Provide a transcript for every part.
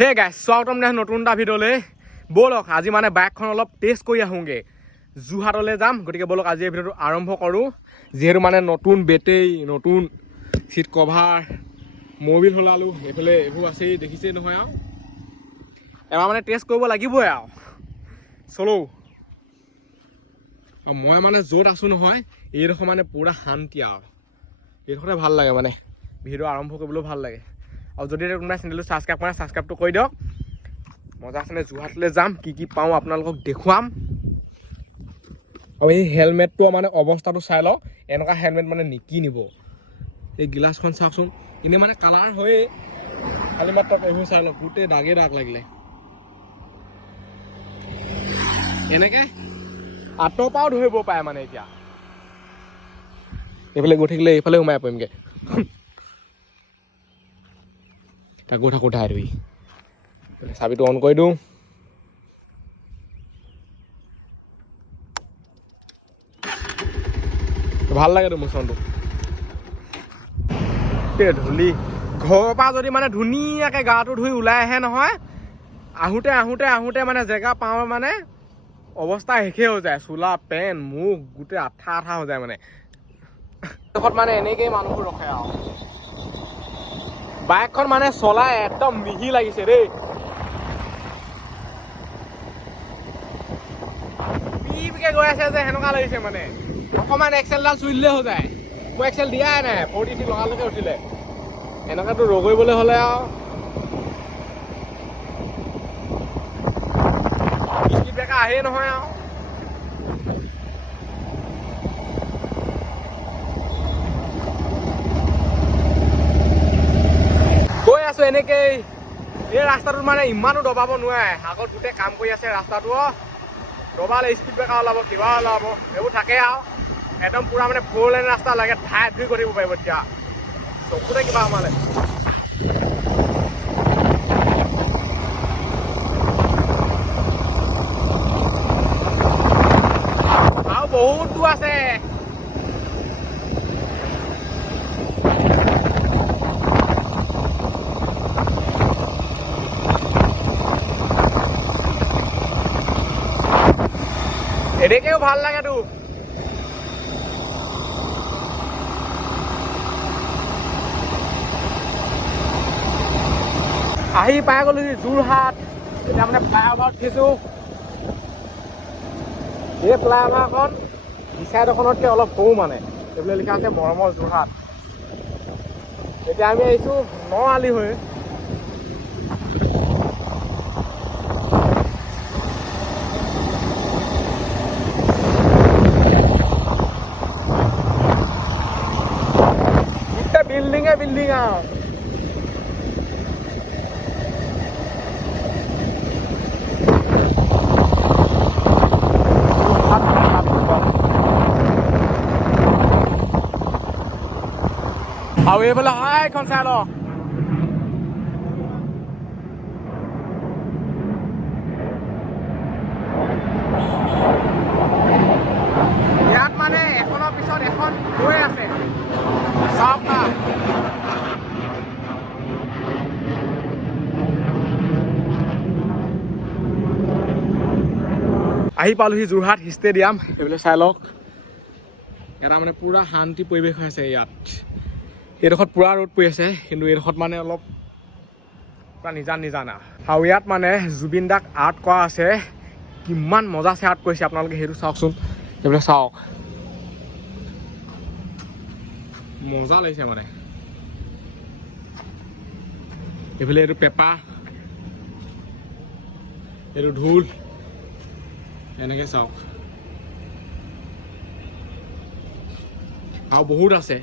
হে গাইছ স্বাগতম নতুন এটা ভিডিঅ'লৈ ব'লক আজি মানে বাইকখন অলপ টেষ্ট কৰি আহোঁগৈ যোৰহাটলৈ যাম গতিকে ব'লক আজি এই ভিডিঅ'টো আৰম্ভ কৰোঁ যিহেতু মানে নতুন বেটেৰী নতুন চিট কভাৰ মবিল সলালোঁ এইফালে এইবোৰ আছেই দেখিছেই নহয় আৰু এবাৰ মানে টেষ্ট কৰিব লাগিবই আৰু চলো মই মানে য'ত আছোঁ নহয় এইডোখৰ মানে পুৰা শান্তি আৰু এইডোখৰতে ভাল লাগে মানে ভিডিঅ' আৰম্ভ কৰিবলৈও ভাল লাগে আৰু যদি কোনোবাই চেনেলটো ছাবস্ক্ৰাইব কৰে ছাবস্ক্ৰাইবটো কৰি দিয়ক মজা আছে যোৰহাটলৈ যাম কি পাওঁ আপোনালোকক দেখুৱাম আৰু এই হেলমেটটো মানে অৱস্থাটো চাই লওক এনেকুৱা হেলমেট মানে নিকিনিব এই গিলাচখন চাওকচোন এনেই মানে কালাৰ হৈয়ে খালি মাত্ৰ এইবোৰ চাই লওক গোটেই দাগে দাগ লাগিলে এনেকৈ আঁতৰ পৰাও ধৰিব পাৰে মানে এতিয়া এইফালে গৈ থাকিলে এইফালে সোমাই পৰিমগৈ তাক গৈ থাকোঁ উঠাই ধৰি চাবিটো অন কৰি দিওঁ ভাল লাগেতো মোৰ চাউণ্ডটো ধূলি ঘৰৰ পৰা যদি মানে ধুনীয়াকৈ গাটো ধুই ওলাই আহে নহয় আহোঁতে মানে জেগা পাওঁ মানে অৱস্থা শেষেই হৈ যায় চোলা পেণ্ট মুখ গোটেই আঠা হৈ যায় মানে মানে এনেকেই মানুহবোৰ ৰখে আৰু বাইকখন মানে চলাই একদম মিহি লাগিছে দেই পিপকে গৈ আছে যে সেনেকুৱা লাগিছে মানে অকণমান এক্সেলডাল চুই দিলে হৈ যায় মই এক্সেল দিয়াই নাই 46 লগালৈকে উঠিলে এনেকুৱাতো ৰগৰিবলৈ হ'লে আৰু স্পীড ব্ৰেকাৰ আহেই নহয় আৰু গৈ আছো এনেকেই এই ৰাস্তাটোত মানে ইমানো দবাব নোৱাৰে আগত গোটেই কাম কৰি আছে ৰাস্তাটো দবালে স্পীড ব্ৰেকাৰ ওলাব কিবা ওলাব এইবোৰ থাকে আৰু একদম পুৰা মানে 4 লেন ৰাস্তা লাগে ঠাই ধুই কৰিব পাৰিব এতিয়া চকুতে কিবা সোমালে আৰু বহুত দূৰ আছে এনেকেও ভাল লাগেতো আহি পাই গ'লো যোৰহাট এতিয়া মানে ফ্লাইঅভাৰত উঠিছোঁ এই ফ্লাইঅভাৰখন ইচাইডখনতকৈ অলপ সৰু মানে এইবিলাক লিখা আছে মৰমৰ যোৰহাট এতিয়া আমি আহিছোঁ নআলি হৈ বিল্ডিং আৰু আৰু এইফালে এইখন চাই ল ইয়াত মানে এখনৰ পিছত এখন গৈ আছে চাওক না আহি পালোহি যোৰহাট ষ্টেডিয়াম এইফালে চাই লওক এটা মানে পুৰা শান্তি পৰিৱেশ হৈ আছে ইয়াত এইডোখৰত পুৰা ৰ'দ পৰি আছে কিন্তু এইডোখৰত মানে অলপ পুৰা নিজান আৰু ইয়াত মানে জুবিন দাক আৰ্ট কৰা আছে কিমান মজা আছে আৰ্ট কৰিছে আপোনালোকে সেইটো চাওকচোন এইবিলাক চাওক মজা লাগিছে মানে এইফালে এইটো পেপা এইটো ঢোল এনেকৈ চাওক আৰু বহুত আছে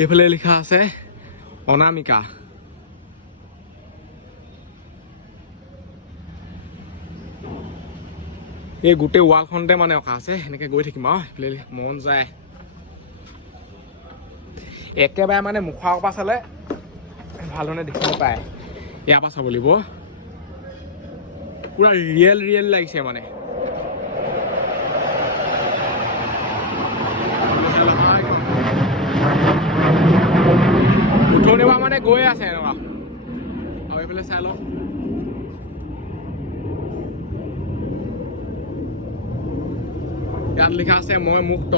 এইফালে লিখা আছে অনামিকা এই গোটেই ৱালখনতে মানে অঁকা আছে এনেকৈ গৈ থাকিম আৰু এইফালে মন যায় একেবাৰে মানে মুখৰ পৰা চালে ভাল ধৰণে দেখিব পায় ইয়াৰ পৰা চাব লাগিব পুৰা ৰিয়েল লাগিছে মানে উঠোনে মানে গৈ আছে এনেকুৱা এইফালে চাই লওক ইয়াত লিখা আছে মই মুক্ত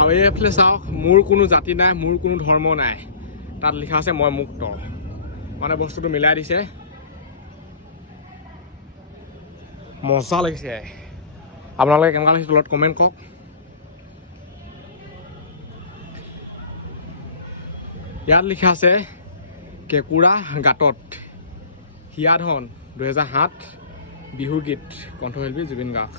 আৰু এইফালে চাওক মোৰ কোনো জাতি নাই মোৰ কোনো ধৰ্ম নাই তাত লিখা আছে মই মুক্ত মানে বস্তুটো মিলাই দিছে মজা লাগিছে আপোনালোকে কেনেকুৱা লাগিছে তলত কমেণ্ট কৰক ইয়াত লিখা আছে কেঁকুৰা গাঁতত হিয়া ধন 2007 বিহু গীত কণ্ঠশিল্পী জুবিন গাৰ্গ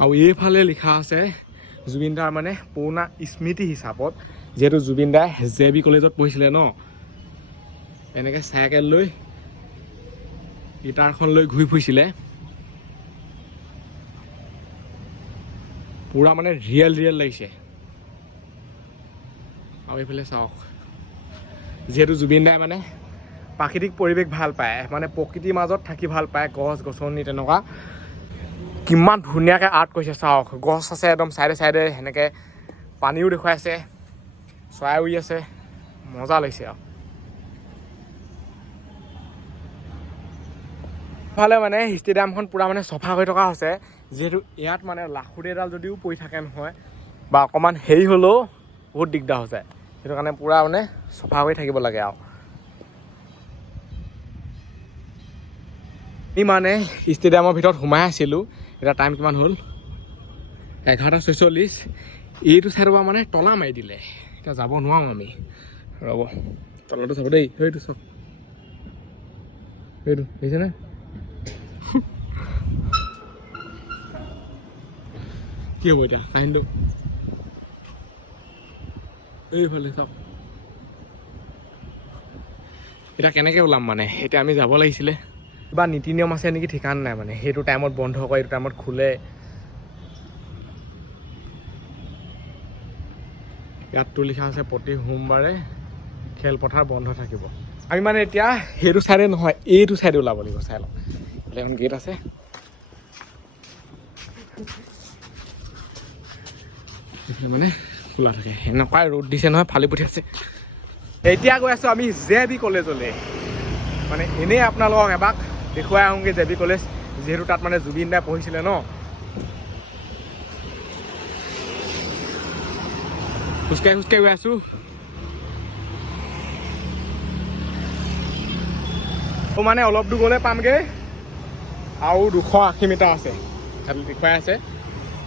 আৰু এইফালে লিখা আছে জুবিন দাৰ মানে পুৰণা স্মৃতি হিচাপত যিহেতু জুবিন দাই JB কলেজত পঢ়িছিলে ন এনেকৈ চাইকেল লৈ গিটাৰখন লৈ ঘূৰি ফুৰিছিলে পুৰা মানে ৰিয়েল লাগিছে আৰু এইফালে চাওক যিহেতু জুবিন দাই মানে প্ৰাকৃতিক পৰিৱেশ ভাল পায় মানে প্ৰকৃতিৰ মাজত থাকি ভাল পায় গছ গছনি তেনেকুৱা কিমান ধুনীয়াকৈ আৰ্ট কৰিছে চাওক গছ আছে একদম চাইডে সেনেকৈ পানীও দেখুৱাই আছে চৰাই উৰি আছে মজা লাগিছে আৰু ফালে মানে ষ্টেডিয়ামখন পুৰা মানে চফা হৈ থকা হৈছে যিহেতু ইয়াত মানে লাখুটি এডাল যদিও পৰি থাকে নহয় বা অকণমান হেৰি হ'লেও বহুত দিগদাৰ হৈছে সেইটো কাৰণে পুৰা মানে চফা হৈ থাকিব লাগে আৰু আমি মানে ষ্টেডিয়ামৰ ভিতৰত সোমাই আছিলোঁ এতিয়া টাইম কিমান হ'ল 11:46 এইটো চাইডৰ পৰা মানে তলা মাৰি দিলে এতিয়া যাব নোৱাৰোঁ আমি ৰ'ব তলাটো চাব দেই সেইটো চাওক সেইটো দেখিছেনে কি হ'ব এতিয়া কাহিনীটো এইফালে চাওক এতিয়া কেনেকৈ ওলাম মানে এতিয়া আমি যাব লাগিছিলে কিবা নীতি নিয়ম আছে নেকি ঠিকান নাই মানে সেইটো টাইমত বন্ধ কৰে এইটো টাইমত খোলে ইয়াততো লিখা আছে প্ৰতি সোমবাৰে খেলপথাৰ বন্ধ থাকিব আমি মানে এতিয়া সেইটো চাইডে নহয় এইটো চাইডে ওলাব লাগিব চাই লওক এখন গেট আছে মানে খোলা থাকে এনেকুৱাই ৰ'দ দিছে নহয় ফালি পঠিয়াইছে এতিয়া গৈ আছোঁ আমি JB কলেজলৈ মানে এনেই আপোনালোকক এবাক দেখুৱাই আহোঁগৈ JB কলেজ যিহেতু তাত মানে জুবিন দাই পঢ়িছিলে ন খোজকাঢ়ি গৈ আছোঁ মানে অলপ দূৰ গ'লে পামগৈ আৰু 280 মিটাৰ আছে তাত দেখুৱাই আছে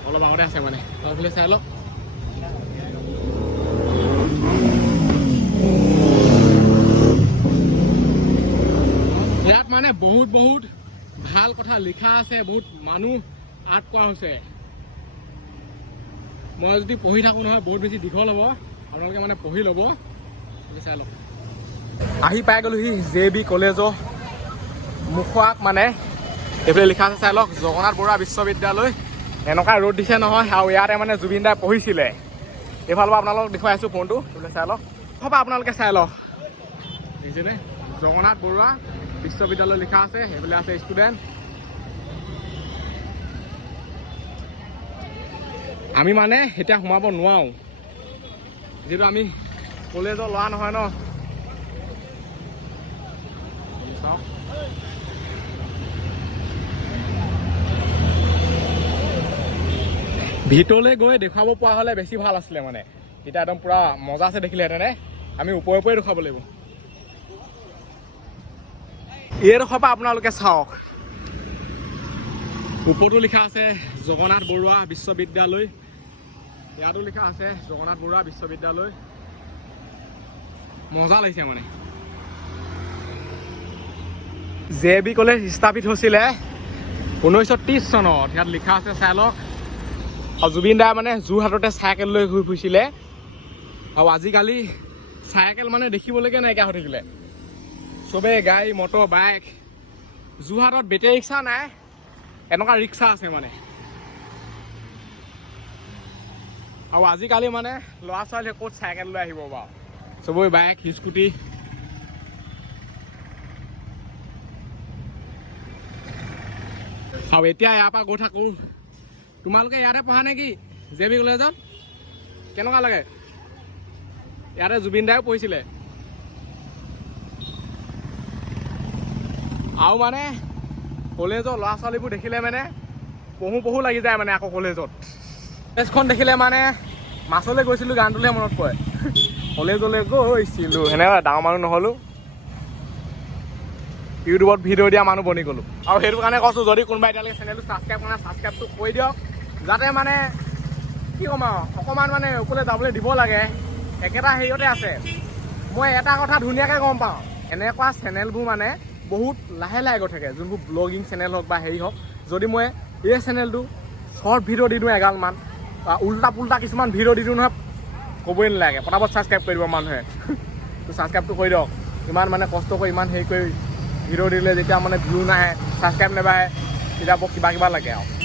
অলপ আগতে আছে মানে অলপ চাই লওক ইয়াত মানে বহুত ভাল কথা লিখা আছে বহুত মানুহ আৰ্ট কৰা হৈছে মই যদি পঢ়ি থাকোঁ নহয় বহুত বেছি দীঘল হ'ব আপোনালোকে মানে পঢ়ি ল'ব চাই লওক আহি পাই গ'লোহি JB কলেজৰ মুখত মানে এইফালে লিখা আছে চাই লওক জগন্নাথ বৰুৱা বিশ্ববিদ্যালয় এনেকুৱা ৰ'দ দিছে নহয় আৰু ইয়াতে মানে জুবিন দাই পঢ়িছিলে এইফালৰ পৰা আপোনালোকক দেখুৱাই আছোঁ ফোনটো এইফালে চাই লওক পৰা আপোনালোকে চাই লওক দেখিছেনে জগন্নাথ বৰুৱা বিশ্ববিদ্যালয় লিখা আছে এইফালে আছে ষ্টুডেণ্ট আমি মানে এতিয়া সোমাব নোৱাৰোঁ যিহেতু আমি কলেজৰ ল'ৰা নহয় ন ভিতৰলৈ গৈ দেখুৱাব পৰা হ'লে বেছি ভাল আছিলে মানে এতিয়া একদম পুৰা মজা আছে দেখিলেহেঁতেনে আমি ওপৰে দেখুৱাব লাগিব এইডোখৰ পৰা আপোনালোকে চাওক ওপৰতো লিখা আছে জগন্নাথ বৰুৱা বিশ্ববিদ্যালয় ইয়াতো লিখা আছে জগন্নাথ বৰুৱা বিশ্ববিদ্যালয় মজা লাগিছে মানে JB কলেজ স্থাপিত হৈছিলে 1930 চনত ইয়াত লিখা আছে চাই লওক আৰু জুবিন দাই মানে যোৰহাটতে চাইকেল লৈ ঘূৰি ফুৰিছিলে আৰু আজিকালি চাইকেল মানে দেখিবলৈকে নাইকিয়া হৈ থাকিলে চবেই গাড়ী মটৰ বাইক যোৰহাটত বেটেৰী ৰিক্সা নাই এনেকুৱা ৰিক্সা আছে মানে আৰু আজিকালি মানে ল'ৰা ছোৱালীয়ে ক'ত চাইকেল লৈ আহিব বাৰু চবৰে বাইক স্কুটি আৰু এতিয়া ইয়াৰ পৰা গৈ থাকোঁ তোমালোকে ইয়াতে পঢ়া নেকি JB কলেজত কেনেকুৱা লাগে? ইয়াতে জুবিন দাও পঢ়িছিলে। আৰু মানে কলেজৰ ল'ৰা ছোৱালীবোৰ দেখিলে মানে পঢ়ো লাগি যায় মানে আকৌ কলেজত। কলেজখন দেখিলে মানে মাছলৈ গৈছিলোঁ গানটোলৈ মনত পৰে। কলেজলৈ গৈছিলোঁ সেনেকুৱা ডাঙৰ মানুহ নহ'লোঁ, ইউটিউবত ভিডিঅ' দিয়া মানুহ বনি গ'লোঁ। আৰু সেইটো কাৰণে কৈছোঁ, যদি কোনোবাই এতিয়ালৈকে চেনেলটো ছাবস্ক্ৰাইব কৰা নাই ছাবস্ক্ৰাইবটো কৰি দিয়ক, যাতে মানে কি ক'ম আৰু অকণমান মানে ওপৰলৈ যাবলৈ দিব লাগে। একেটা হেৰিয়তে আছে। মই এটা কথা ধুনীয়াকৈ গম পাওঁ, এনেকুৱা চেনেলবোৰ মানে বহুত লাহে গৈ থাকে, যোনবোৰ ব্লগিং চেনেল হওক বা হেৰি হওক। যদি মই এই চেনেলটো শ্বৰ্ট ভিডিঅ' দি দিওঁ এগালমান বা উল্টা পুল্টা কিছুমান ভিডিঅ' দি দিওঁ নহয়, ক'বই নালাগে, পটাপট ছাবস্ক্ৰাইব কৰি দিব মানুহে। তো ছাবস্ক্ৰাইবটো কৰি দিয়ক। ইমান মানে কষ্ট কৰি ইমান হেৰি কৰি ভিডিঅ' দিলে যেতিয়া মানে ভিউ নাহে, ছাবস্ক্ৰাইব নাবাঢ়ে, তেতিয়া বৰ কিবা লাগে আৰু।